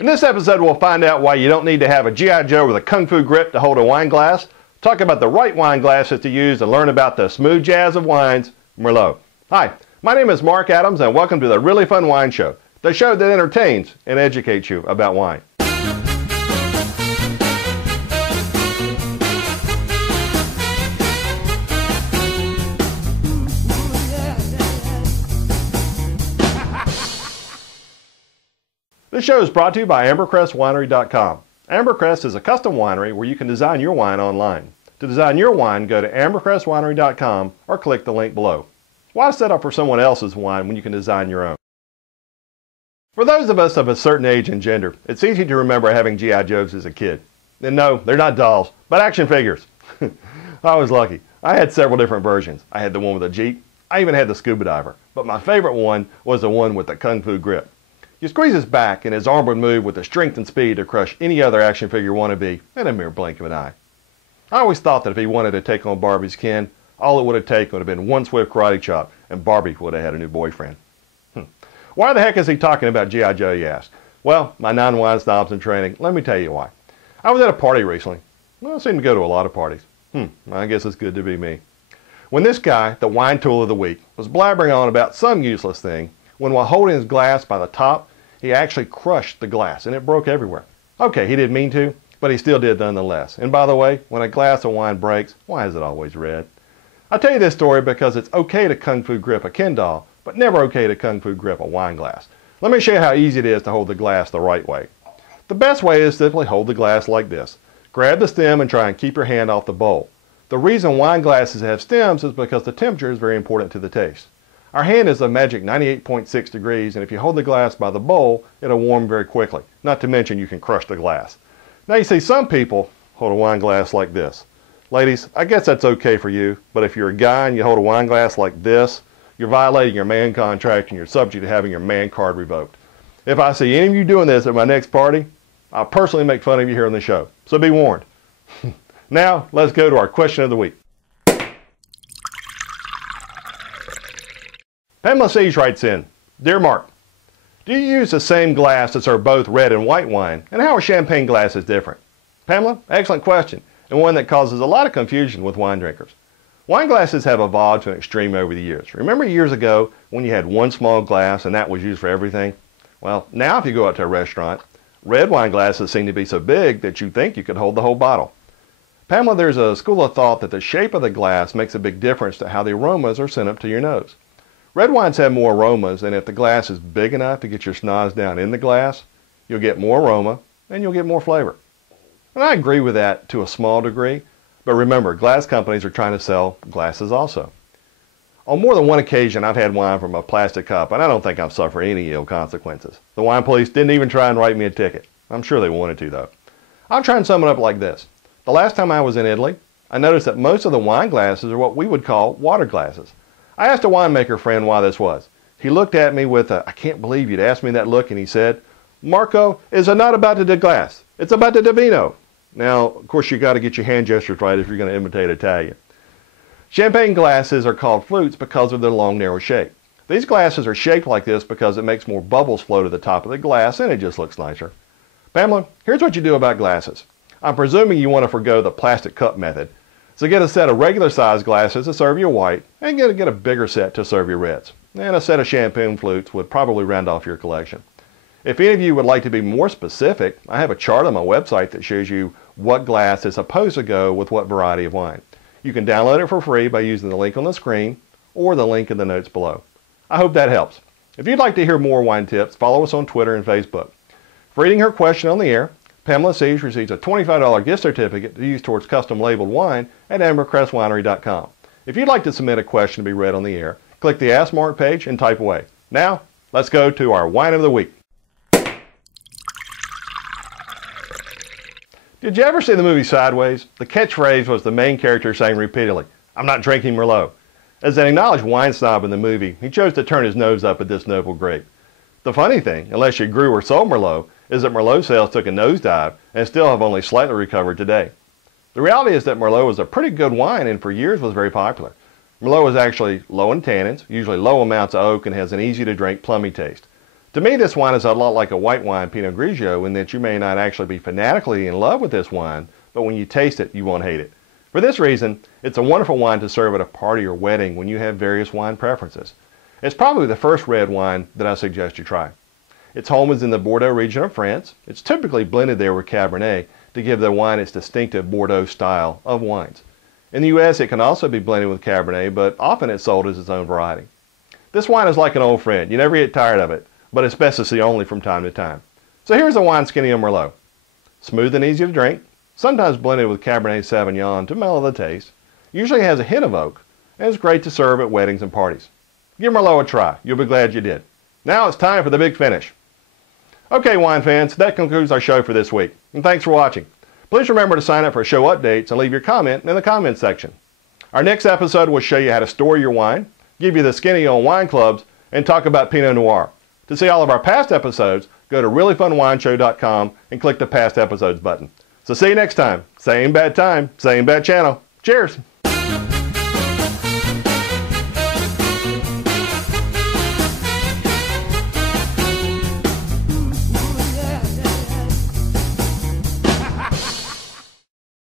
In this episode, we'll find out why you don't need to have a G.I. Joe with a Kung Fu grip to hold a wine glass, talk about the right wine glasses to use, and learn about the smooth jazz of wines, Merlot. Hi, my name is Mark Adams, and welcome to the Really Fun Wine Show, the show that entertains and educates you about wine. This show is brought to you by AmbercrestWinery.com. Ambercrest is a custom winery where you can design your wine online. To design your wine, go to AmbercrestWinery.com or click the link below. Why set up for someone else's wine when you can design your own? For those of us of a certain age and gender, it's easy to remember having G.I. Joes as a kid. And no, they're not dolls, but action figures. I was lucky. I had several different versions. I had the one with a Jeep. I even had the scuba diver. But my favorite one was the one with the Kung Fu grip. You squeeze his back and his arm would move with the strength and speed to crush any other action figure wannabe in a mere blink of an eye. I always thought that if he wanted to take on Barbie's Ken, all it would have taken would have been one swift karate chop and Barbie would have had a new boyfriend. Why the heck is he talking about G.I. Joe, you ask? Well, my non-wine snobs in training, let me tell you why. I was at a party recently. Well, I seem to go to a lot of parties. I guess it's good to be me. When this guy, the wine tool of the week, was blabbering on about some useless thing, when while holding his glass by the top, he actually crushed the glass and it broke everywhere. Okay, he didn't mean to, but he still did nonetheless. And by the way, when a glass of wine breaks, why is it always red? I tell you this story because it's okay to Kung Fu grip a Ken doll, but never okay to Kung Fu grip a wine glass. Let me show you how easy it is to hold the glass the right way. The best way is simply hold the glass like this. Grab the stem and try and keep your hand off the bowl. The reason wine glasses have stems is because the temperature is very important to the taste. Our hand is a magic 98.6 degrees, and if you hold the glass by the bowl, it'll warm very quickly. Not to mention you can crush the glass. Now you see some people hold a wine glass like this. Ladies, I guess that's okay for you, but if you're a guy and you hold a wine glass like this, you're violating your man contract and you're subject to having your man card revoked. If I see any of you doing this at my next party, I'll personally make fun of you here on the show. So be warned. Now, let's go to our question of the week. Pamela Siege writes in, Dear Mark, do you use the same glass to serve both red and white wine, and how are champagne glasses different? Pamela, excellent question, and one that causes a lot of confusion with wine drinkers. Wine glasses have evolved to an extreme over the years. Remember years ago when you had one small glass and that was used for everything? Well, now if you go out to a restaurant, red wine glasses seem to be so big that you think you could hold the whole bottle. Pamela, there's a school of thought that the shape of the glass makes a big difference to how the aromas are sent up to your nose. Red wines have more aromas, and if the glass is big enough to get your schnoz down in the glass, you'll get more aroma and you'll get more flavor. And I agree with that to a small degree, but remember, glass companies are trying to sell glasses also. On more than one occasion, I've had wine from a plastic cup, and I don't think I've suffered any ill consequences. The wine police didn't even try and write me a ticket. I'm sure they wanted to, though. I'll try and sum it up like this. The last time I was in Italy, I noticed that most of the wine glasses are what we would call water glasses. I asked a winemaker friend why this was. He looked at me with a, I can't believe you'd ask me that look, and he said, Marco, it's not about the glass, it's about the vino. Now, of course, you got to get your hand gestures right if you're going to imitate Italian. Champagne glasses are called flutes because of their long, narrow shape. These glasses are shaped like this because it makes more bubbles flow to the top of the glass, and it just looks nicer. Pamela, here's what you do about glasses. I'm presuming you want to forgo the plastic cup method. So get a set of regular sized glasses to serve your white and get a bigger set to serve your reds. And a set of champagne flutes would probably round off your collection. If any of you would like to be more specific, I have a chart on my website that shows you what glass is supposed to go with what variety of wine. You can download it for free by using the link on the screen or the link in the notes below. I hope that helps. If you'd like to hear more wine tips, follow us on Twitter and Facebook. For reading her question on the air, Pamela Siege receives a $25 gift certificate to use towards custom labeled wine at AmbercrestWinery.com. If you'd like to submit a question to be read on the air, click the Ask Mark page and type away. Now, let's go to our wine of the week. Did you ever see the movie Sideways? The catchphrase was the main character saying repeatedly, I'm not drinking Merlot. As an acknowledged wine snob in the movie, he chose to turn his nose up at this noble grape. The funny thing, unless you grew or sold Merlot, is that Merlot sales took a nosedive and still have only slightly recovered today. The reality is that Merlot was a pretty good wine and for years was very popular. Merlot is actually low in tannins, usually low amounts of oak, and has an easy to drink plummy taste. To me, this wine is a lot like a white wine Pinot Grigio in that you may not actually be fanatically in love with this wine, but when you taste it, you won't hate it. For this reason, it's a wonderful wine to serve at a party or wedding when you have various wine preferences. It's probably the first red wine that I suggest you try. Its home is in the Bordeaux region of France. It's typically blended there with Cabernet to give the wine its distinctive Bordeaux style of wines. In the U.S., it can also be blended with Cabernet, but often it's sold as its own variety. This wine is like an old friend. You never get tired of it, but it's best to see only from time to time. So here's a Wine Skinny on Merlot. Smooth and easy to drink, sometimes blended with Cabernet Sauvignon to mellow the taste. Usually has a hint of oak, and is great to serve at weddings and parties. Give Merlot a try. You'll be glad you did. Now it's time for the big finish. Okay, wine fans, that concludes our show for this week, and thanks for watching. Please remember to sign up for show updates and leave your comment in the comments section. Our next episode will show you how to store your wine, give you the skinny on wine clubs, and talk about Pinot Noir. To see all of our past episodes, go to reallyfunwineshow.com and click the past episodes button. So see you next time. Same bad time, same bad channel. Cheers!